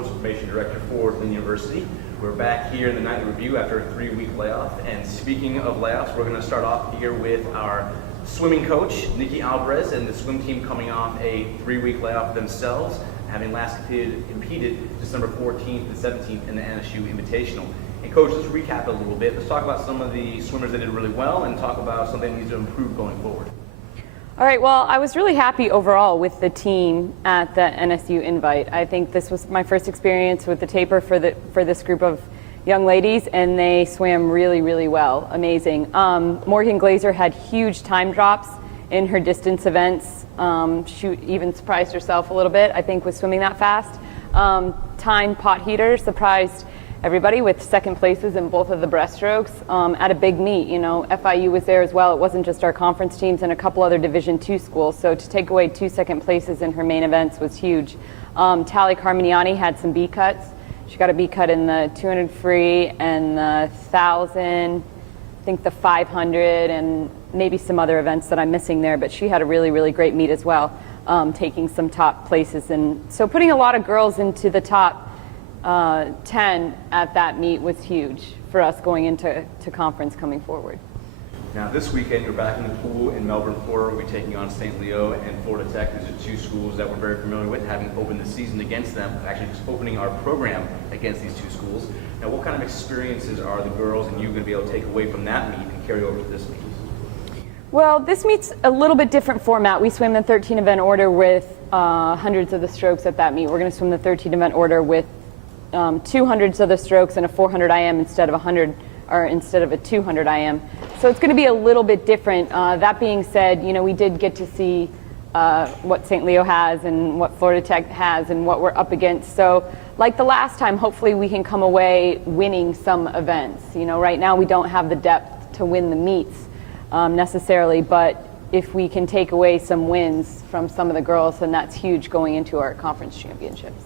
Sports Information Director for Lynn University. We're back here in the nightly review after a 3-week layoff. And speaking of layoffs, we're going to start off here with our swimming coach, Nikki Alvarez, and the swim team coming off a 3-week layoff themselves, having last competed December 14th and 17th in the NSU Invitational. And coach, let's recap a little bit. Let's talk about some of the swimmers that did really well and talk about something that needs to improve going forward. All right, well, I was really happy overall with the team at the NSU Invite. I think this was my first experience with the taper for this group of young ladies, and they swam really, really well. Amazing. Morgan Glazer had huge time drops in her distance events. She even surprised herself a little bit, I think, with swimming that fast. Tyne Potheater surprised everybody with second places in both of the breaststrokes at a big meet. You know, FIU was there as well. It wasn't just our conference teams and a couple other Division II schools. So to take away 2 second places in her main events was huge. Tally Carmignani had some B cuts. She got a B cut in the 200 free and the 1,000, I think the 500, and maybe some other events that I'm missing there. But she had a really, really great meet as well, taking some top places. And so putting a lot of girls into the top 10 at that meet was huge for us going into conference coming forward. Now this weekend you're back in the pool in Melbourne, Florida. We'll be taking on St. Leo and Florida Tech. These are 2 schools that we're very familiar with, having opened the season against them, actually just opening our program against these 2 schools. Now what kind of experiences are the girls and you going to be able to take away from that meet and carry over to this meet? Well, this meet's a little bit different format. We swim the 13 event order with hundreds of the strokes at that meet. We're going to swim the 13 event order with 200s of the strokes and a 400 IM instead of 100 or instead of a 200 IM. So it's going to be a little bit different. That being said, you know, we did get to see what St. Leo has and what Florida Tech has and what we're up against. So like the last time, hopefully we can come away winning some events. You know, right now we don't have the depth to win the meets necessarily, but if we can take away some wins from some of the girls, then that's huge going into our conference championships.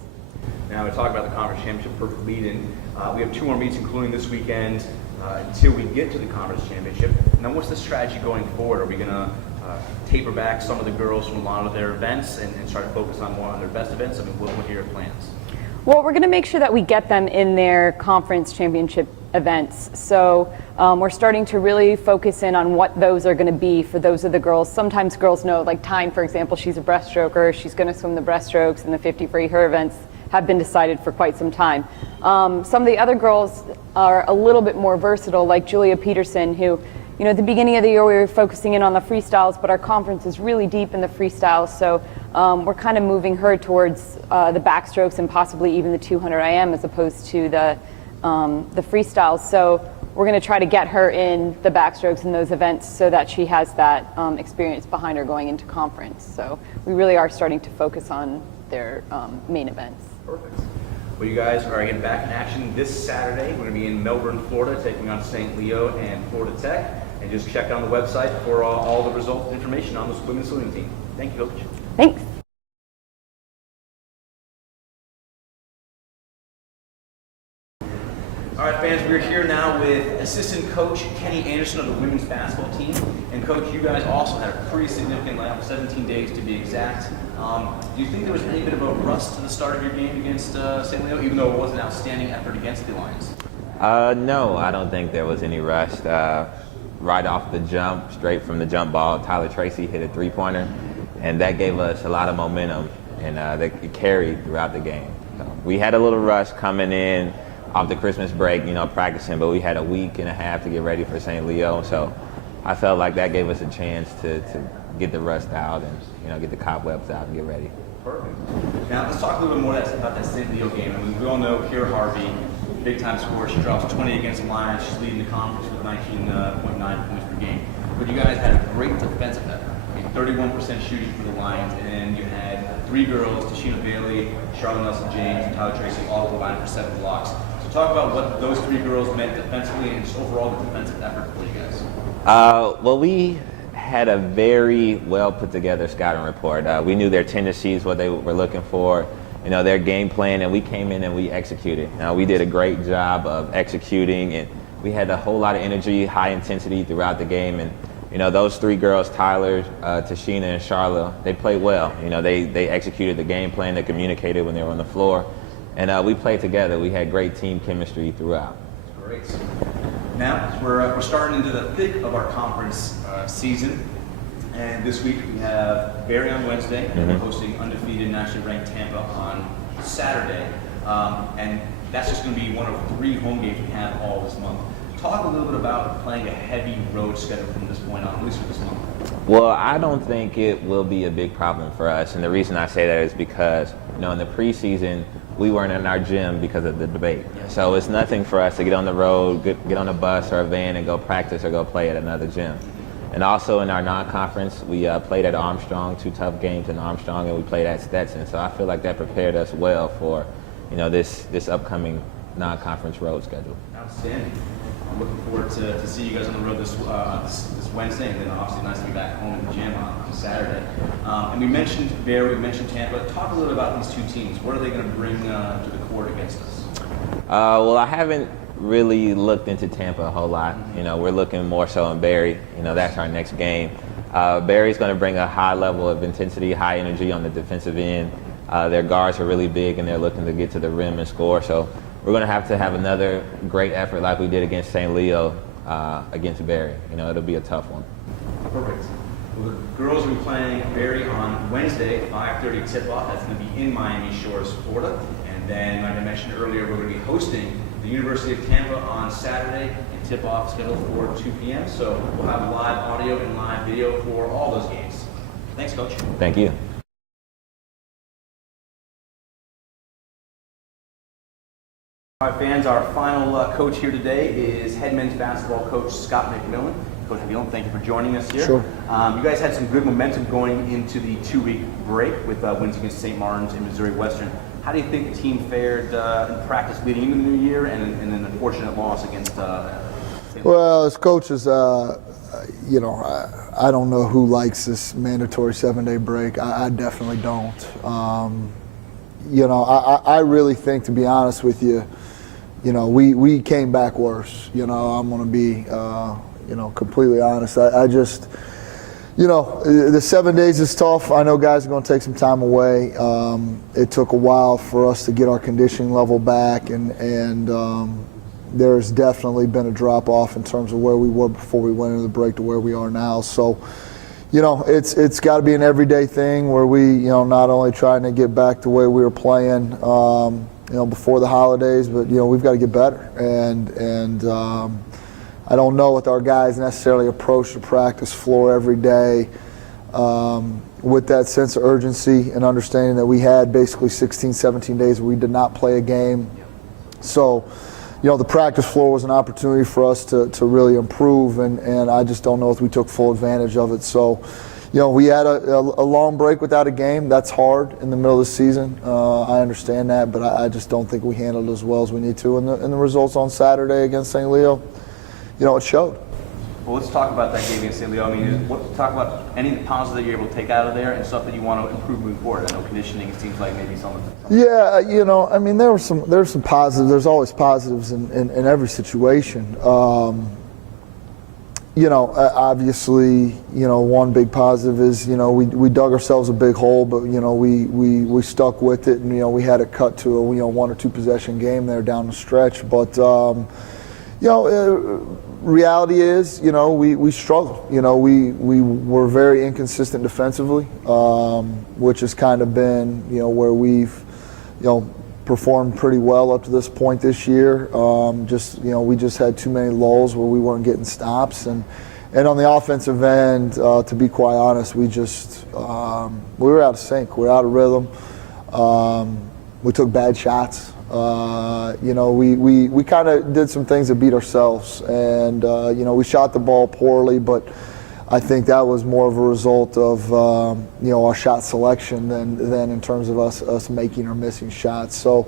Now we talk about the conference championship, perfect lead-in. We have 2 more meets, including this weekend, until we get to the conference championship. Now, what's the strategy going forward? Are we going to taper back some of the girls from a lot of their events and start to focus on more on their best events? I mean, what are your plans? Well, we're going to make sure that we get them in their conference championship events. So we're starting to really focus in on what those are going to be for those of the girls. Sometimes girls know, like Tyne, for example, she's a breaststroker. She's going to swim the breaststrokes and the 50 free. Her events have been decided for quite some time. Some of the other girls are a little bit more versatile, like Julia Peterson, who, you know, at the beginning of the year we were focusing in on the freestyles, but our conference is really deep in the freestyles, so we're kind of moving her towards the backstrokes and possibly even the 200 IM as opposed to the freestyles. So we're going to try to get her in the backstrokes in those events so that she has that experience behind her going into conference. So we really are starting to focus on their main events. Perfect. Well, you guys are getting back in action this Saturday. We're going to be in Melbourne, Florida, taking on St. Leo and Florida Tech. And just check on the website for all the results and information on this women's swimming team. Thank you, Coach. Thanks. All right, fans, we're here now with assistant coach Kenny Anderson of the women's basketball team. And coach, you guys also had a pretty significant layoff, 17 days to be exact. Do you think there was any bit of a rust to the start of your game against St. Leo, even though it was an outstanding effort against the Lions? No, I don't think there was any rust. Right off the jump, straight from the jump ball, Tyler Tracy hit a 3-pointer, and that gave us a lot of momentum, and that carried throughout the game. So we had a little rush coming in off the Christmas break, you know, practicing, but we had a week and a half to get ready for St. Leo, so I felt like that gave us a chance to get the rust out and, you know, get the cobwebs out and get ready. Perfect. Now let's talk a little bit more about that St. Leo game. I mean, we all know Kira Harvey, big time scorer. She drops 20 against the Lions. She's leading the conference with 19.9 points per game. But you guys had a great defensive effort. I mean, 31% shooting for the Lions, and you had 3 girls, Tashina Bailey, Charlotte Nelson-James, and Tyler Tracy, all combined for 7 blocks. So talk about what those 3 girls meant defensively and just overall the defensive effort for you guys. Well, we had a very well put together scouting report. We knew their tendencies, what they were looking for, you know, their game plan, and we came in and we executed. We did a great job of executing, and we had a whole lot of energy, high intensity throughout the game. And you know, those 3 girls, Tyler, Tashina, and Charlotte, they played well. You know, they executed the game plan, they communicated when they were on the floor. and we played together. We had great team chemistry throughout. Great. Now we're starting into the thick of our conference season, and this week we have Barry on Wednesday, and we're hosting undefeated, nationally ranked Tampa on Saturday, and that's just going to be one of 3 home games we have all this month. Talk a little bit about playing a heavy road schedule from this point on, at least for this month. Well, I don't think it will be a big problem for us, and the reason I say that is because, in the preseason, we weren't in our gym because of the debate. So it's nothing for us to get on the road, get on a bus or a van and go practice or go play at another gym. And also in our non-conference, we played at Armstrong, 2 tough games in Armstrong, and we played at Stetson. So I feel like that prepared us well for, this upcoming non-conference road schedule. Outstanding. I'm looking forward to see you guys on the road this Wednesday, and then obviously nice to be back home in the gym on Saturday. And we mentioned Barry, we mentioned Tampa. Talk a little bit about these 2 teams. What are they going to bring to the court against us? Well, I haven't really looked into Tampa a whole lot. We're looking more so on Barry. That's our next game. Barry's going to bring a high level of intensity, high energy on the defensive end. Their guards are really big, and they're looking to get to the rim and score. So we're going to have another great effort like we did against St. Leo against Barry. It'll be a tough one. Perfect. Well, the girls will be playing Barry on Wednesday, 5:30 tip-off. That's going to be in Miami Shores, Florida. And then, like I mentioned earlier, we're going to be hosting the University of Tampa on Saturday, and tip-off scheduled for 2 p.m. So we'll have live audio and live video for all those games. Thanks, Coach. Thank you. All right, fans, our final coach here today is head men's basketball coach Scott McMillan. Coach McMillan, thank you for joining us here. Sure. You guys had some good momentum going into the 2-week break with wins against St. Martin's and Missouri Western. How do you think the team fared in practice leading into the new year, and an unfortunate loss against St. Well, as coaches, I don't know who likes this mandatory 7-day break. I definitely don't. I really think, to be honest with you, we came back worse. I'm going to be, completely honest. I just, the 7 days is tough. I know guys are going to take some time away. It took a while for us to get our conditioning level back, and there's definitely been a drop off in terms of where we were before we went into the break to where we are now. So, it's got to be an everyday thing where we, not only trying to get back to where we were playing, before the holidays, but we've got to get better. And I don't know if our guys necessarily approach the practice floor every day with that sense of urgency and understanding that we had basically 16, 17 days where we did not play a game. So, the practice floor was an opportunity for us to really improve, and I just don't know if we took full advantage of it. So, we had a long break without a game. That's hard in the middle of the season. I understand that, but I just don't think we handled it as well as we need to. And the results on Saturday against St. Leo, it showed. Well, let's talk about that game against St. Leo. I mean, talk about any positives that you're able to take out of there and stuff that you want to improve moving forward. I know conditioning, it seems like maybe something. Yeah, there were some positives. There's always positives in every situation. Obviously, one big positive is, we dug ourselves a big hole, but, we stuck with it, and, we had it cut to a, 1 or 2 possession game there down the stretch. But, reality is, we struggled. We were very inconsistent defensively, which has kind of been, where we've, performed pretty well up to this point this year. We just had too many lulls where we weren't getting stops, and on the offensive end, to be quite honest, we just we were out of sync. We were out of rhythm. We took bad shots. We kind of did some things that beat ourselves, and we shot the ball poorly, but I think that was more of a result of our shot selection than in terms of us making or missing shots. So,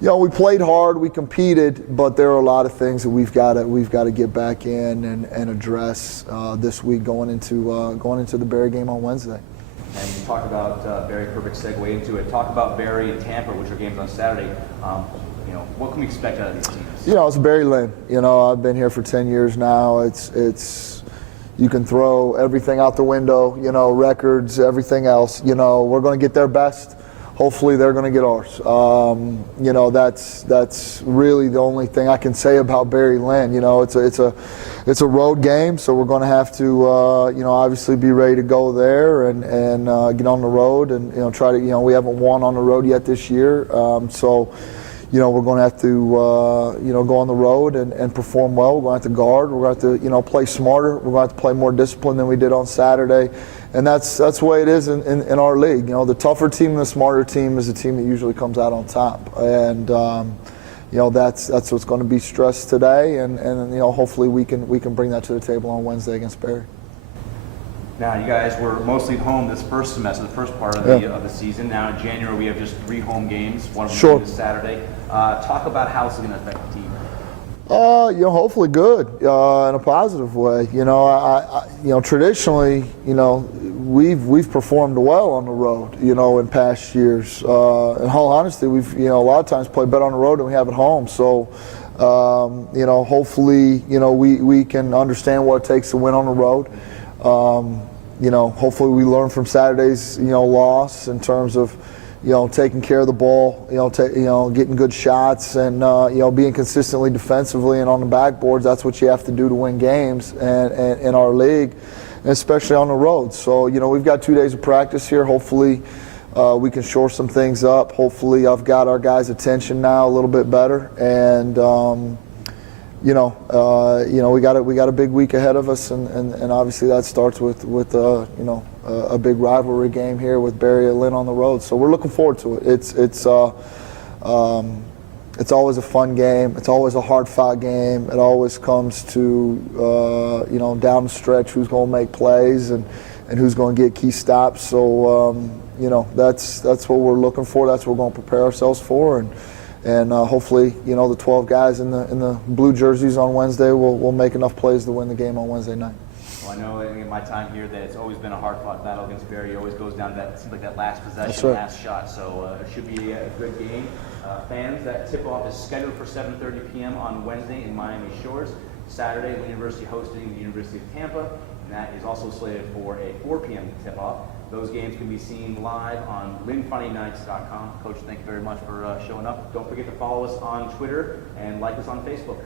we played hard, we competed, but there are a lot of things that we've got to get back in and address this week going into the Barry game on Wednesday. And you talk about Barry, perfect segue into it. Talk about Barry and Tampa, which are games on Saturday. What can we expect out of these teams? It's Barry Lynn. I've been here for 10 years now. It's you can throw everything out the window, records, everything else. We're going to get their best. hopefully they're going to get ours. You know, that's really the only thing I can say about Berry Lynn. You know, it's a road game, so we're going to have to you know, obviously be ready to go there and get on the road and, you know, try to, you know, we haven't won on the road yet this year, so you know, we're going to have to, you know, go on the road and perform well. We're going to have to guard. We're going to have to, you know, play smarter. We're going to have to play more disciplined than we did on Saturday. And that's the way it is in our league. You know, the tougher team and the smarter team is the team that usually comes out on top. And, you know, that's what's going to be stressed today. And you know, hopefully we can bring that to the table on Wednesday against Berry. Now, you guys were mostly home this first semester, the first part of the season. Now, in January, we have just 3 home games. One of them this Saturday. Talk about how it's going to affect the team. You know, hopefully good in a positive way. You know, I you know, traditionally, you know, we've performed well on the road. You know, in past years. In all honesty, we've, you know, a lot of times played better on the road than we have at home. So, you know, hopefully, you know, we can understand what it takes to win on the road. You know, hopefully we learn from Saturday's, you know, loss in terms of, you know, taking care of the ball, you know, getting good shots and, you know, being consistently defensively and on the backboards. That's what you have to do to win games and in our league, and especially on the road. So, you know, we've got 2 days of practice here. Hopefully we can shore some things up. Hopefully I've got our guys' attention now a little bit better. And, you know, we got a big week ahead of us, and obviously that starts with you know, a big rivalry game here with Berry and Lynn on the road. So we're looking forward to it. It's always a fun game. It's always a hard-fought game. It always comes to you know, down the stretch who's going to make plays and who's going to get key stops. So you know, that's what we're looking for. That's what we're going to prepare ourselves for, and hopefully, you know, the 12 guys in the blue jerseys on Wednesday will make enough plays to win the game on Wednesday night. Well, I know in my time here that it's always been a hard-fought battle against Berry. It always goes down to that, seems like that last possession, That's right. last shot. So it should be a good game. Fans, that tip-off is scheduled for 7:30 p.m. on Wednesday in Miami Shores. Saturday, Lynn University hosting the University of Tampa, and that is also slated for a 4 p.m. tip-off. Those games can be seen live on LynnFunnyNights.com. Coach, thank you very much for showing up. Don't forget to follow us on Twitter and like us on Facebook.